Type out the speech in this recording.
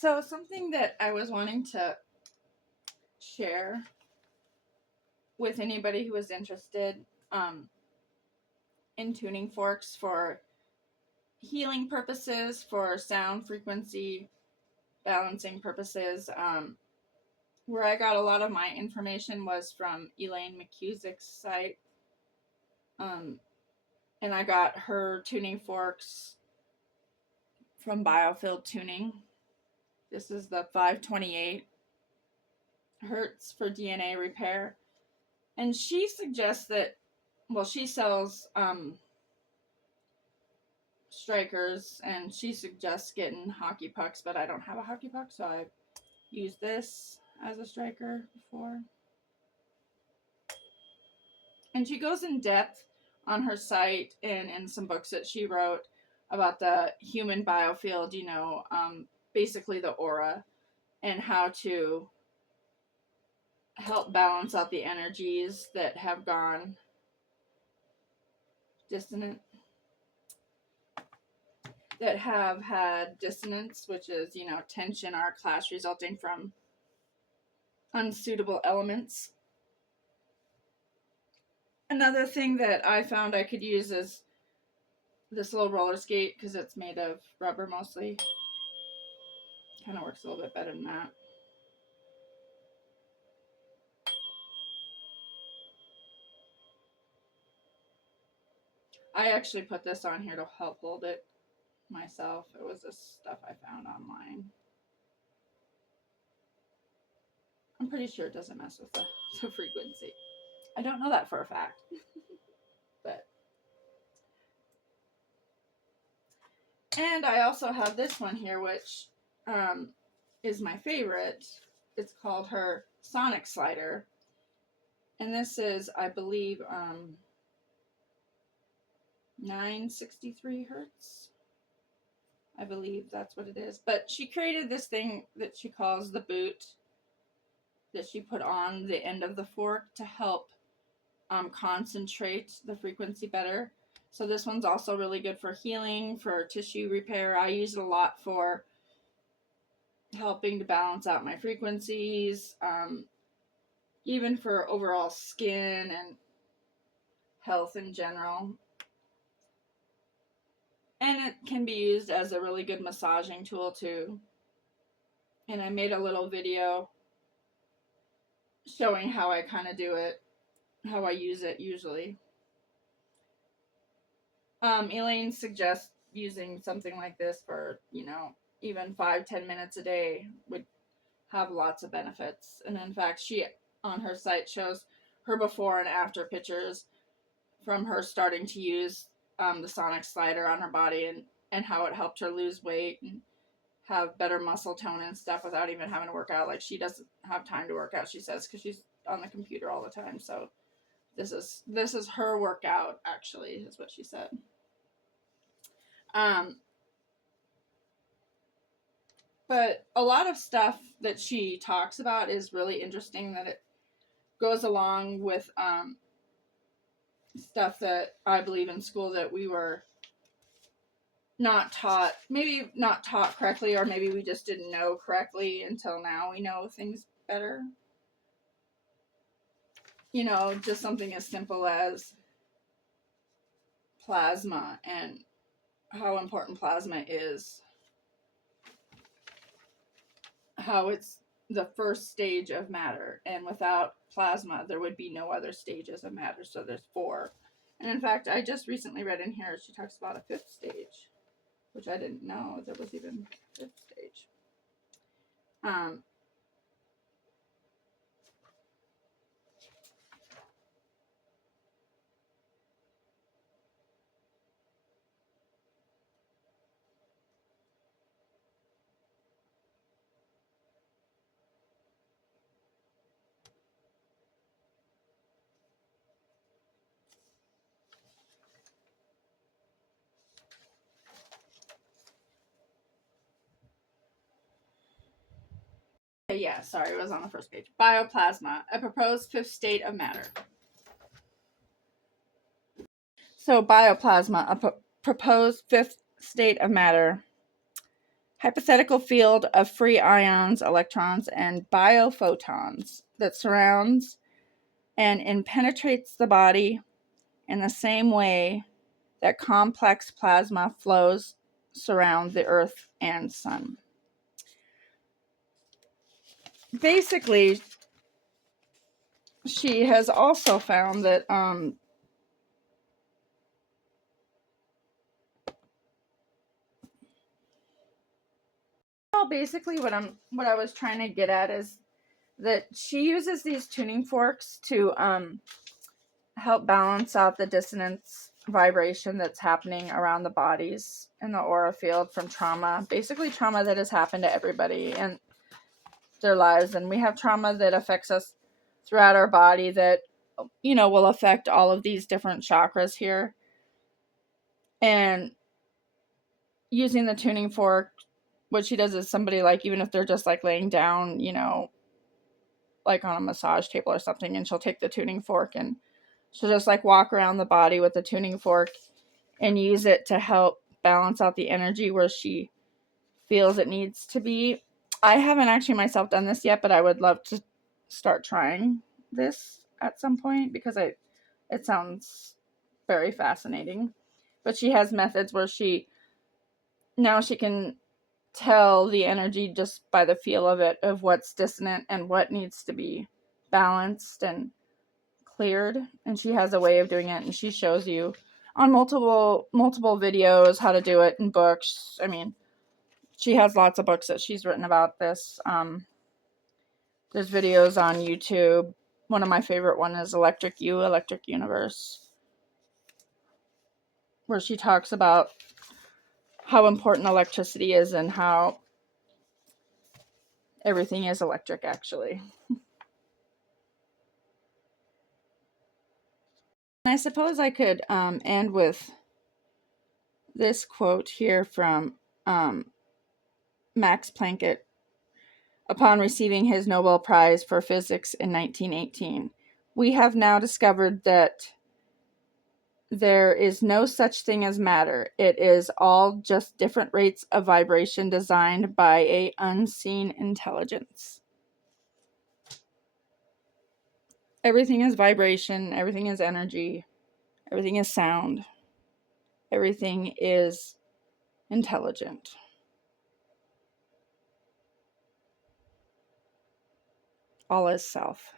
So something that I was wanting to share with anybody who was interested in tuning forks for healing purposes, for sound frequency balancing purposes. Where I got a lot of my information was from Eileen McKusick's site. And I got her tuning forks from Biofield Tuning. This is the 528 hertz for DNA repair. And she suggests that, well, she sells strikers, and she suggests getting hockey pucks, but I don't have a hockey puck, so I've used this as a striker before. And she goes in depth on her site and in some books that she wrote about the human biofield, basically the aura, and how to help balance out the energies that have gone dissonant, that have had dissonance, which is, tension or clash resulting from unsuitable elements. Another thing that I found I could use is this little roller skate, because it's made of rubber mostly. Kind of works a little bit better than that. I actually put this on here to help hold it myself. It was this stuff I found online. I'm pretty sure it doesn't mess with the frequency. I don't know that for a fact. But. And I also have this one here, which is my favorite. It's called her Sonic Slider. And this is, I believe, 963 hertz. I believe that's what it is. But she created this thing that she calls the boot that she put on the end of the fork to help concentrate the frequency better. So this one's also really good for healing, for tissue repair. I use it a lot for helping to balance out my frequencies, even for overall skin and health in general. And it can be used as a really good massaging tool too. And I made a little video showing how I kind of do it, how I use it usually. Elaine suggests using something like this for, even 5-10 minutes a day would have lots of benefits. And in fact, she on her site shows her before and after pictures from her starting to use the Sonic Slider on her body, and how it helped her lose weight and have better muscle tone and stuff without even having to work out. Like, she doesn't have time to work out, she says, because she's on the computer all the time. So this is her workout, actually, is what she said. But a lot of stuff that she talks about is really interesting, that it goes along with stuff that I believe in school that we were not taught, maybe not taught correctly, or maybe we just didn't know correctly until now we know things better. Just something as simple as plasma and how important plasma is. How it's the first stage of matter, and without plasma there would be no other stages of matter. So there's 4. And in fact, I just recently read in here she talks about a 5th stage, which I didn't know there was even a 5th stage. Yeah, sorry, it was on the first page. Bioplasma, a proposed 5th state of matter. So bioplasma, a proposed 5th state of matter. hypothetical field of free ions, electrons, and biophotons that surrounds and penetrates the body in the same way that complex plasma flows surround the earth and sun. Basically, she has also found that basically what I was trying to get at is that she uses these tuning forks to help balance out the dissonance vibration that's happening around the bodies in the aura field from trauma. Basically trauma that has happened to everybody in their lives, and we have trauma that affects us throughout our body that, you know, will affect all of these different chakras here. And using the tuning fork, what she does is somebody, like, even if they're just like laying down, you know, like on a massage table or something, and she'll take the tuning fork and she'll just like walk around the body with the tuning fork and use it to help balance out the energy where she feels it needs to be. I haven't actually myself done this yet, but I would love to start trying this at some point because it sounds very fascinating. But she has methods where she can tell the energy just by the feel of it, of what's dissonant and what needs to be balanced and cleared. And she has a way of doing it, and she shows you on multiple videos how to do it in books. I mean, she has lots of books that she's written about this. There's videos on YouTube. One of my favorite one is Electric Universe, where she talks about how important electricity is and how everything is electric, actually. And I suppose I could end with this quote here from Max Planck upon receiving his Nobel Prize for Physics in 1918. We have now discovered that there is no such thing as matter. It is all just different rates of vibration designed by an unseen intelligence. Everything is vibration, everything is energy, everything is sound, everything is intelligent. All is self.